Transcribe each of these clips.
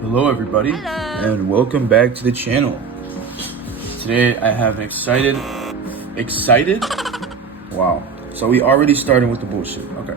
Hello everybody. Hello. And welcome back to the channel. Today I have an excited? Wow. So we already started with the bullshit. Okay.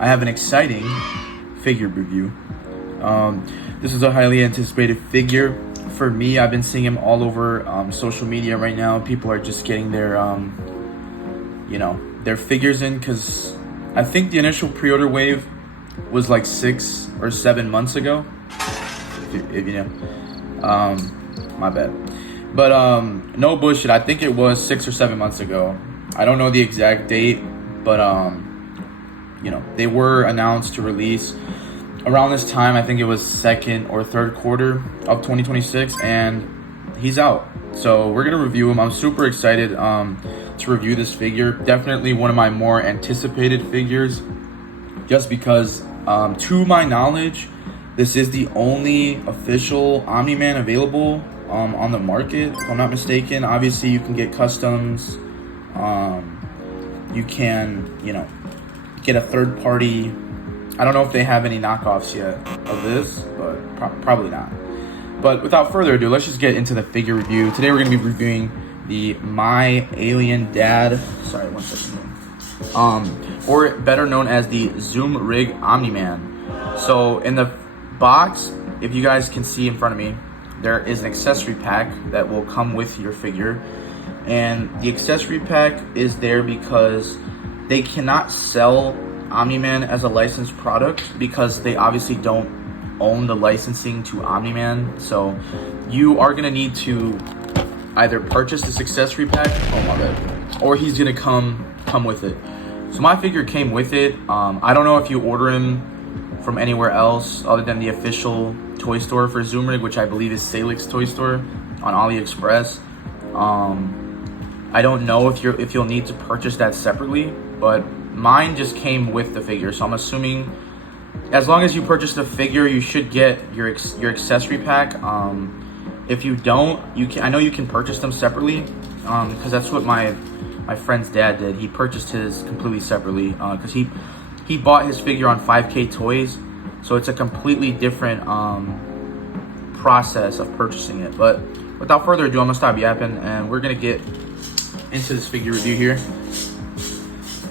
I have an exciting figure review. This is a highly anticipated figure. For me, I've been seeing him all over social media right now. People are just getting their their figures in because I think the initial pre-order wave was like 6 or 7 months ago. If you know, my bad. But no bullshit. I think it was 6 or 7 months ago. I don't know the exact date, but they were announced to release around this time. I think it was second or third quarter of 2026, and he's out. So we're gonna review him. I'm super excited to review this figure. Definitely one of my more anticipated figures, just because, to my knowledge, this is the only official Omni-Man available on the market, if I'm not mistaken. Obviously, you can get customs. You can, get a third party. I don't know if they have any knockoffs yet of this, but probably not. But without further ado, let's just get into the figure review. Today, we're going to be reviewing the My Alien Dad. Sorry, one second. Or better known as the Zoomrig Omni-Man. So in the box, if you guys can see in front of me, there is an accessory pack that will come with your figure, and the accessory pack is there because they cannot sell Omni-Man as a licensed product because they obviously don't own the licensing to Omni-Man. So you are gonna need to either purchase this accessory pack, oh my bad, or he's gonna come with it. So my figure came with it. I don't know if you order him from anywhere else other than the official toy store for Zoomrig, which I believe is Salix Toy Store on AliExpress. I don't know if you'll need to purchase that separately, but mine just came with the figure, so I'm assuming as long as you purchase the figure, you should get your accessory pack. If you don't, I know you can purchase them separately, because that's what my friend's dad did. He purchased his completely separately because he bought his figure on 5K Toys, so it's a completely different process of purchasing it. But without further ado, I'm gonna stop yapping and we're gonna get into this figure review here.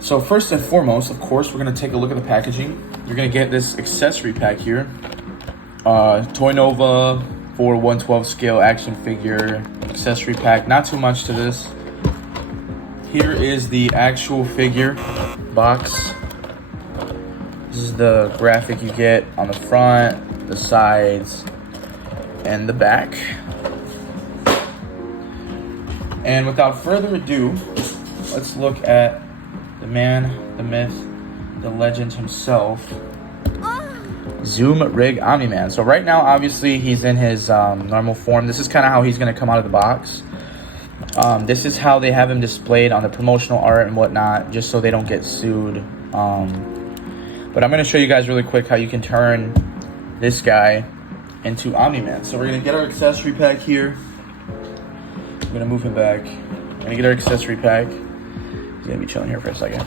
So first and foremost, of course, we're gonna take a look at the packaging. You're gonna get this accessory pack here. Toy Nova for 1/12 scale action figure accessory pack. Not too much to this. Here is the actual figure box. This is the graphic you get on the front, the sides, and the back. And without further ado, let's look at the man, the myth, the legend himself, Zoomrig Omni-Man. So right now, obviously, he's in his normal form. This is kind of how he's going to come out of the box. This is how they have him displayed on the promotional art and whatnot, just so they don't get sued. But I'm going to show you guys really quick how you can turn this guy into Omni-Man. So we're going to get our accessory pack here. I'm going to move him back. We're going to get our accessory pack. He's going to be chilling here for a second.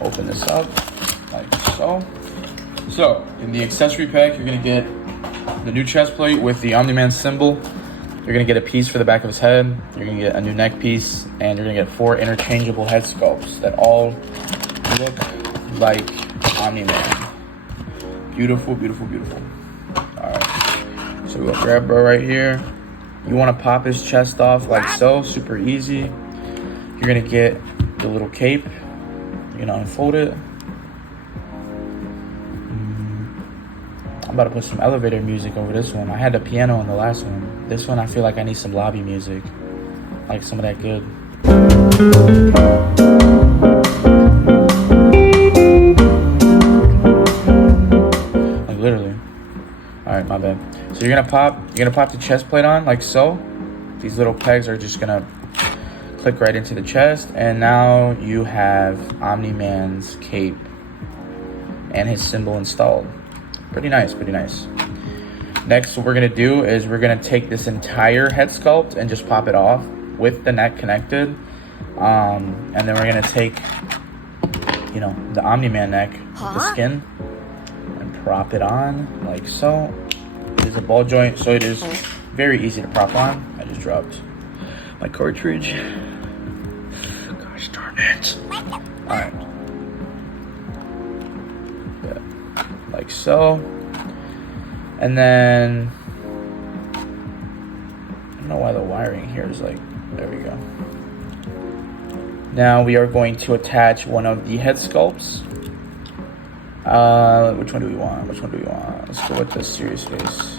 Open this up like so. So in the accessory pack, you're going to get the new chest plate with the Omni-Man symbol. You're going to get a piece for the back of his head. You're going to get a new neck piece, and you're going to get 4 interchangeable head sculpts that all look like Omni-Man. Beautiful, beautiful, beautiful. All right, so we'll grab bro right here. You want to pop his chest off like so, super easy. You're going to get the little cape. You're going to unfold it. I'm about to put some elevator music over this one. I had the piano in the last one. This one, I feel like I need some lobby music. Like some of that good. Like literally. Alright, my bad. So you're gonna pop the chest plate on like so. These little pegs are just gonna click right into the chest, and now you have Omni-Man's cape and his symbol installed. Pretty nice, pretty nice. Next, what we're gonna do is we're gonna take this entire head sculpt and just pop it off with the neck connected. And then we're gonna take, the Omni-Man neck, the skin, and prop it on like so. It is a ball joint, so it is very easy to prop on. I just dropped my cartridge. Gosh darn it. Alright. Yeah. Like so. And then I don't know why the wiring here is like, there we go. Now we are going to attach one of the head sculpts. Which one do we want? Let's go with the serious face.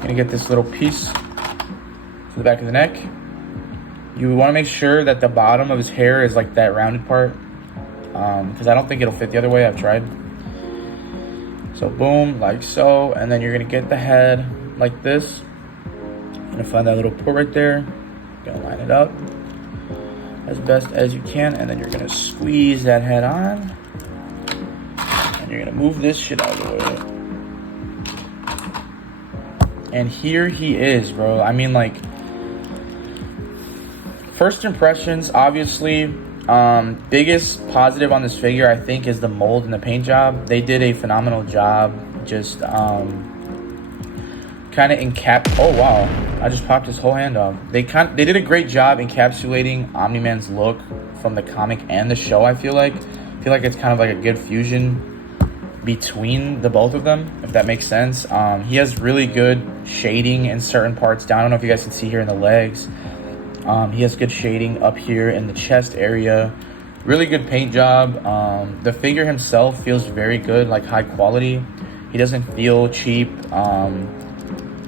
Gonna get this little piece for the back of the neck. You want to make sure that the bottom of his hair is like that rounded part, because I don't think it'll fit the other way. I've tried. So boom, like so, and then you're gonna get the head like this. You're gonna find that little port right there. You're gonna line it up as best as you can, and then you're gonna squeeze that head on. You're gonna move this shit out of the way. And here he is, bro. I mean, like, first impressions, obviously, biggest positive on this figure, I think, is the mold and the paint job. They did a phenomenal job. Just kind of oh wow, I just popped his whole hand off. They did a great job encapsulating Omni-Man's look from the comic and the show. I feel like it's kind of like a good fusion between the both of them, if that makes sense. He has really good shading in certain parts down. I don't know if you guys can see here in the legs. He has good shading up here in the chest area. Really good paint job. The figure himself feels very good, like high quality. He doesn't feel cheap.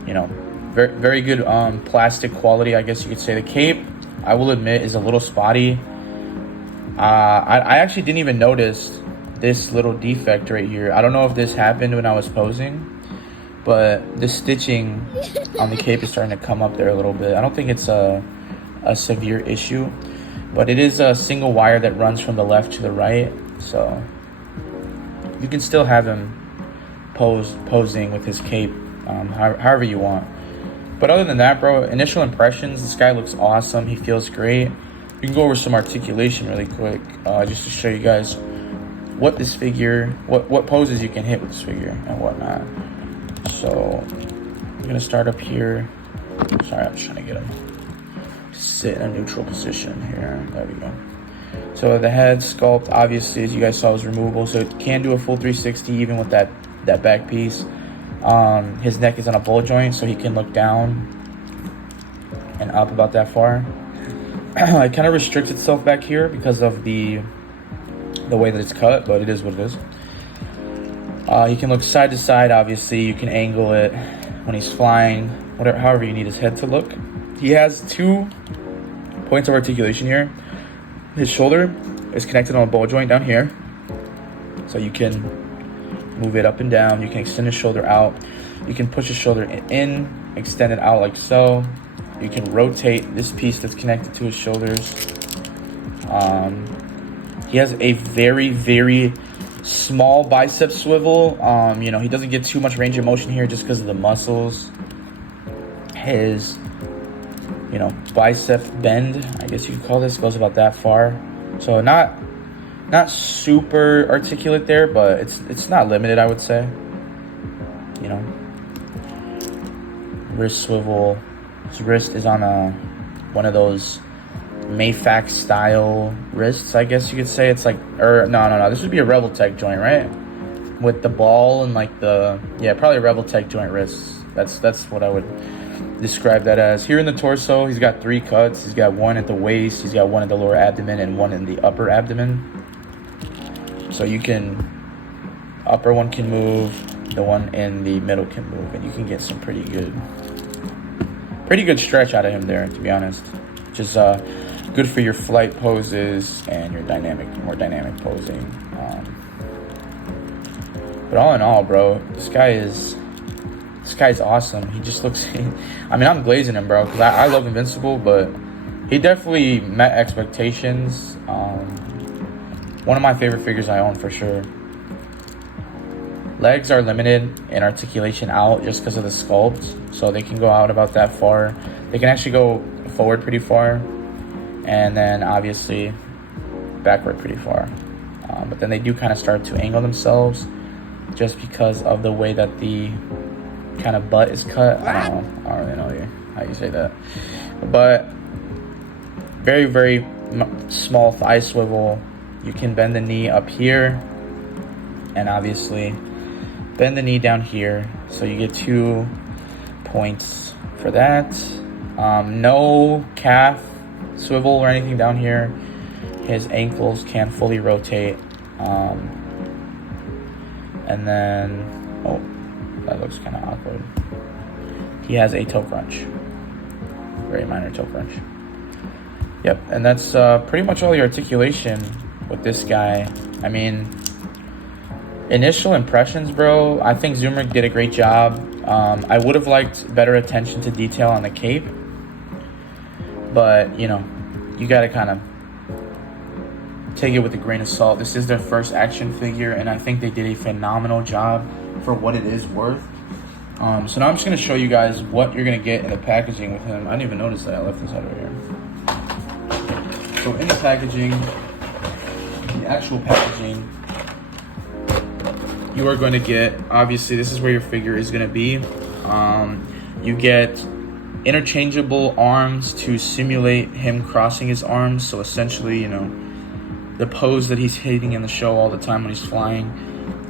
You know, very, very good plastic quality, I guess you could say. The cape, I will admit, is a little spotty. I actually didn't even notice this little defect right here. I don't know if this happened when I was posing, but the stitching on the cape is starting to come up there a little bit. I don't think it's a severe issue, but it is a single wire that runs from the left to the right, so you can still have him posing with his cape however you want. But other than that, bro, initial impressions, this guy looks awesome. He feels great. We can go over some articulation really quick, just to show you guys what this figure, what poses you can hit with this figure and whatnot. So I'm gonna start up here. Sorry, I'm just trying to get him sit in a neutral position here. There we go. So the head sculpt, obviously, as you guys saw, was removable, so it can do a full 360 even with that back piece. His neck is on a ball joint, so he can look down and up about that far. It kind of restricts itself back here because of the way that it's cut, but it is what it is. He can look side to side, obviously. You can angle it when he's flying, however you need his head to look. He has 2 points of articulation here. His shoulder is connected on a ball joint down here, so you can move it up and down. You can extend his shoulder out. You can push his shoulder in, extend it out like so. You can rotate this piece that's connected to his shoulders. He has a very, very small bicep swivel. You know, he doesn't get too much range of motion here just because of the muscles. His, you know, bicep bend, I guess you could call this, goes about that far. So not super articulate there, but it's not limited, I would say. You know, wrist swivel. His wrist is on one of those Mayfax style wrists, I guess you could say. It's like, or no, this would be a Rebel Tech joint, right? With the ball and like probably a Rebel Tech joint wrists. That's what I would describe that as. Here in the torso, he's got 3 cuts. He's got 1 at the waist, he's got 1 at the lower abdomen, and 1 in the upper abdomen. So you can, upper one can move, the one in the middle can move, and you can get some pretty good stretch out of him there, to be honest. Which is good for your flight poses and your more dynamic posing. But all in all, bro, this guy's awesome. He just looks, I mean, I'm glazing him, bro, because I love Invincible, but he definitely met expectations. One of my favorite figures I own for sure. Legs are limited in articulation out just because of the sculpt, so they can go out about that far. They can actually go forward pretty far, and then obviously backward pretty far. But then they do kind of start to angle themselves. just because of the way that the kind of butt is cut. I don't really know how you say that, but very, very small thigh swivel. You can bend the knee up here, and obviously bend the knee down here, so you get 2 points for that. No calf swivel or anything down here. His ankles can fully rotate. And then, oh, that looks kind of awkward. He has a toe crunch. Very minor toe crunch. Yep, and that's pretty much all the articulation with this guy. I mean, initial impressions, bro, I think Zoomrig did a great job. I would have liked better attention to detail on the cape, but, you know, you got to kind of take it with a grain of salt. This is their first action figure, and I think they did a phenomenal job for what it is worth. So now I'm just going to show you guys what you're going to get in the packaging with him. I didn't even notice that I left this out over here. So in the packaging, the actual packaging, you are going to get, obviously this is where your figure is going to be. You get interchangeable arms to simulate him crossing his arms. So essentially, you know, the pose that he's hitting in the show all the time when he's flying.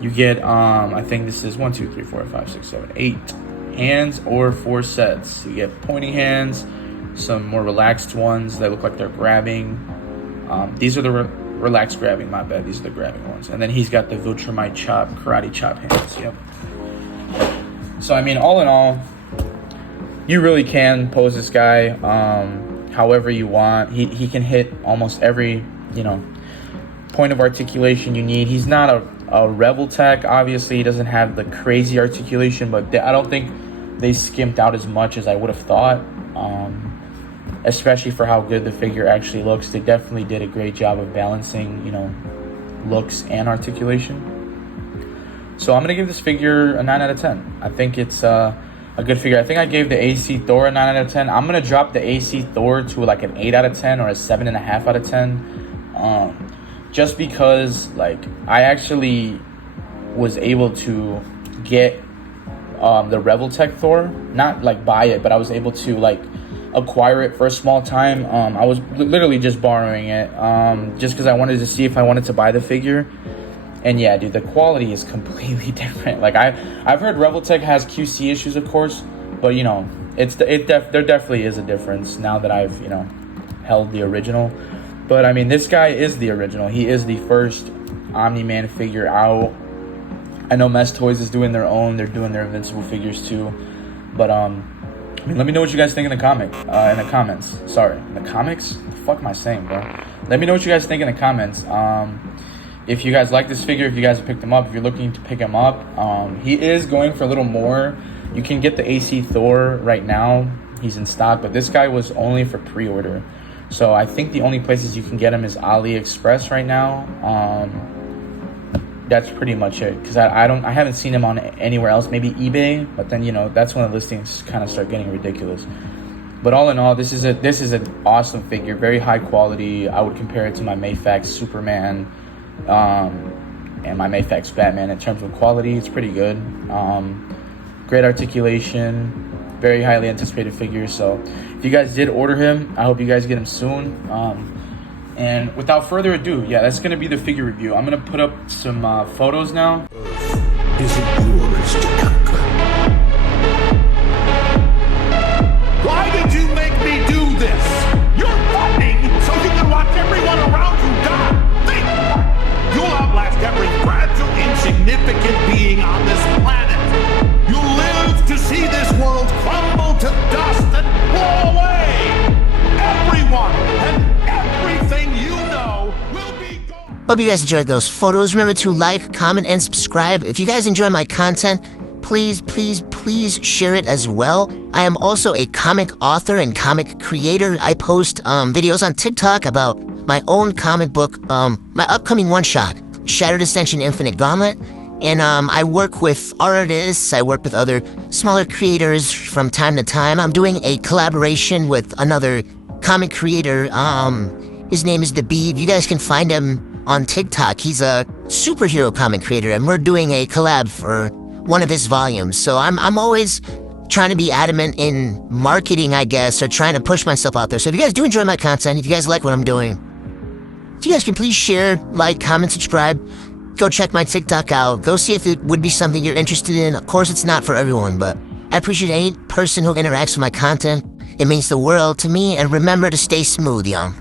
You get, I think this is 1, 2, 3, 4, 5, 6, 7, 8 hands or 4 sets. You get pointing hands, some more relaxed ones that look like they're grabbing. These are the relaxed grabbing, my bad. These are the grabbing ones. And then he's got the Viltrumite chop, karate chop hands. Yep. So, I mean, all in all, you really can pose this guy however you want. He can hit almost every, you know, point of articulation you need. He's not a Rebel Tech. Obviously, he doesn't have the crazy articulation, but I don't think they skimped out as much as I would have thought, especially for how good the figure actually looks. They definitely did a great job of balancing, you know, looks and articulation. So I'm going to give this figure a 9 out of 10. I think it's a good figure. I think I gave the AC Thor a 9 out of 10. I'm going to drop the AC Thor to like an 8 out of 10 or a 7.5 out of 10. Just because, like, I actually was able to get the Rebel Tech Thor, not like buy it, but I was able to like acquire it for a small time. I was literally just borrowing it just because I wanted to see if I wanted to buy the figure. And yeah, dude, the quality is completely different. Like I've heard Rebel Tech has QC issues, of course, but you know, there definitely is a difference now that I've, you know, held the original. But I mean, this guy is the original. He is the first Omni-Man figure out. I know Mess Toys is doing their own. They're doing their Invincible figures too. But I mean, let me know what you guys think in the comments. Sorry, in the comics? What the fuck am I saying, bro? Let me know what you guys think in the comments. If you guys like this figure, if you guys picked him up, if you're looking to pick him up, he is going for a little more. You can get the AC Thor right now. He's in stock, but this guy was only for pre-order. So I think the only places you can get him is AliExpress right now. That's pretty much it, because I haven't seen him on anywhere else. Maybe eBay, but then, you know, that's when the listings kind of start getting ridiculous. But all in all, this is an awesome figure, very high quality. I would compare it to my Mayfax Superman and my Mayfax Batman in terms of quality. It's pretty good. Great articulation, very highly anticipated figure. So if you guys did order him, I hope you guys get him soon. And without further ado, yeah, that's gonna be the figure review. I'm gonna put up some photos now. Is it yours to conquer? Why did you make me do this? You're fighting so you can watch everyone around you die. Think! You'll outlast every fragile, insignificant being on this planet. You'll live to see this world crumble to dust and blow away. Everyone and everything you know will be gone. Hope you guys enjoyed those photos. Remember to like, comment, and subscribe. If you guys enjoy my content, please share it as well. I am also a comic author and comic creator. I post videos on TikTok about my own comic book, my upcoming one-shot, Shattered Ascension Infinite Gauntlet. And I work with artists, I work with other smaller creators from time to time. I'm doing a collaboration with another comic creator. His name is The Beeb. You guys can find him on TikTok. He's a superhero comic creator, and we're doing a collab for one of his volumes. So I'm always trying to be adamant in marketing, I guess, or trying to push myself out there. So if you guys do enjoy my content, if you guys like what I'm doing, if you guys can please share, like, comment, subscribe. Go check my TikTok out. Go see if it would be something you're interested in. Of course, it's not for everyone, but I appreciate any person who interacts with my content. It means the world to me, and remember to stay smooth, y'all.